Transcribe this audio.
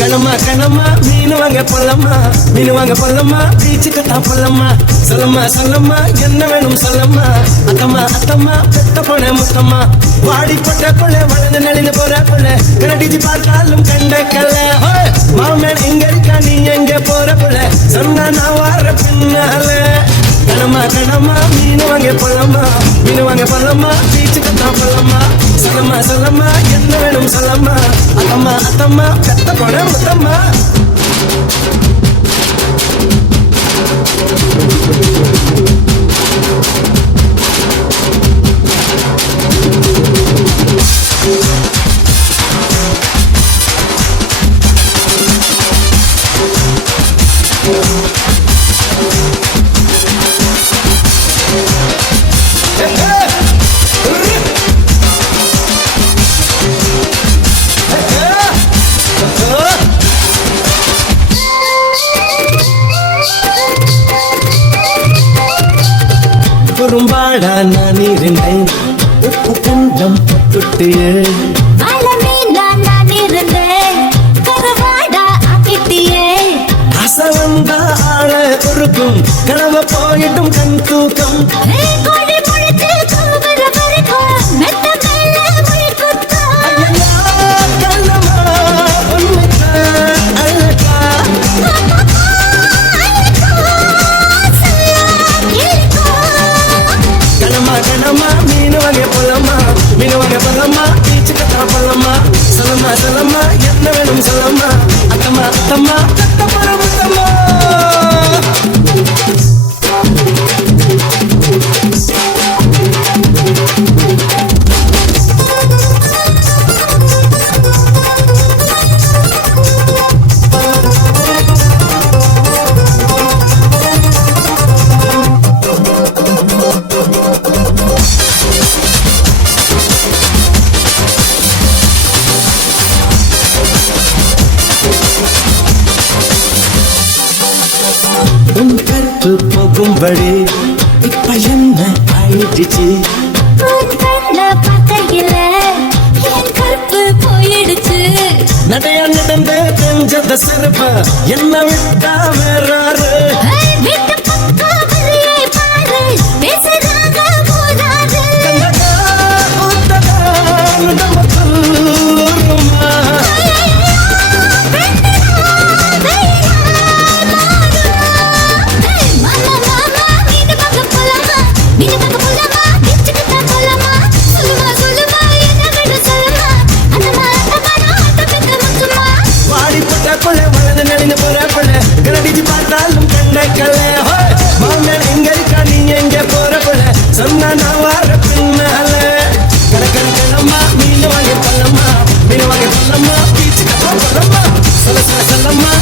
கணமா கணமா மீன் வாங்க போலம்மா, மீன் வாங்க போலம்மா, பீச்சுக்கு தான் போலம்மா. சொல்லம்மா சொல்லம்மா என்ன வேணும் சொல்லம்மா, அத்தம்மா அத்தம்மா பெத்த போன முத்தம்மா. வாடி போட்ட கொள்ள வளர்ந்து நெளிந்து போற கொள்ள கனடிச்சு பார்த்தாலும் கண்ட கல்ல. மாமன் எங்க இருக்கா நீ எங்க போற கொள்ள சொன்னா நான் வார பின்னால. கணமா கணமா மீன் வாங்க போலம்மா, மீன் வாங்க போலம்மா, பீச்சுக்கு தான் போலம்மா. சொல்லம்மா சொல்லம்மா என்ன வேணும் சொல்லம்மா, அத்தம்மா அத்தம்மா பெத்த போன முத்தம்மா. குறும்பாடா நான் இருந்தேன் உப்பு கண்டம் தொட்டு அசவந்தா ஆட பொறுக்கும் கனவ போயிட்டும் கண் தூக்கம். சொல்லம்மா சொல்லம்மா என்ன வேணும் சொல்லம்மா, அத்தம்மா அத்தம்மா கத்த பரமுத்தம்மா. உன் கருத்து போகும்படி இப்ப என்ன ஆயிடுச்சு, நடையா நடந்து தெரிஞ்சத சிறப்ப என்ன விட்டா வேறாரு. கனடிச்சு பார்த்தாலும் கண்ட கல்ல. மாமன் எங்க இருக்கா நீ எங்க போற போல சொன்னா நான் வார பின்னால. கணக்கன் கிளம்பா மீன் வாங்கி பல்லம்மா, மீன் வாங்கி பல்லம்மா, பீச்சுக்கு போலம்மா. சொல்ல சொல்ல சொல்லம்மா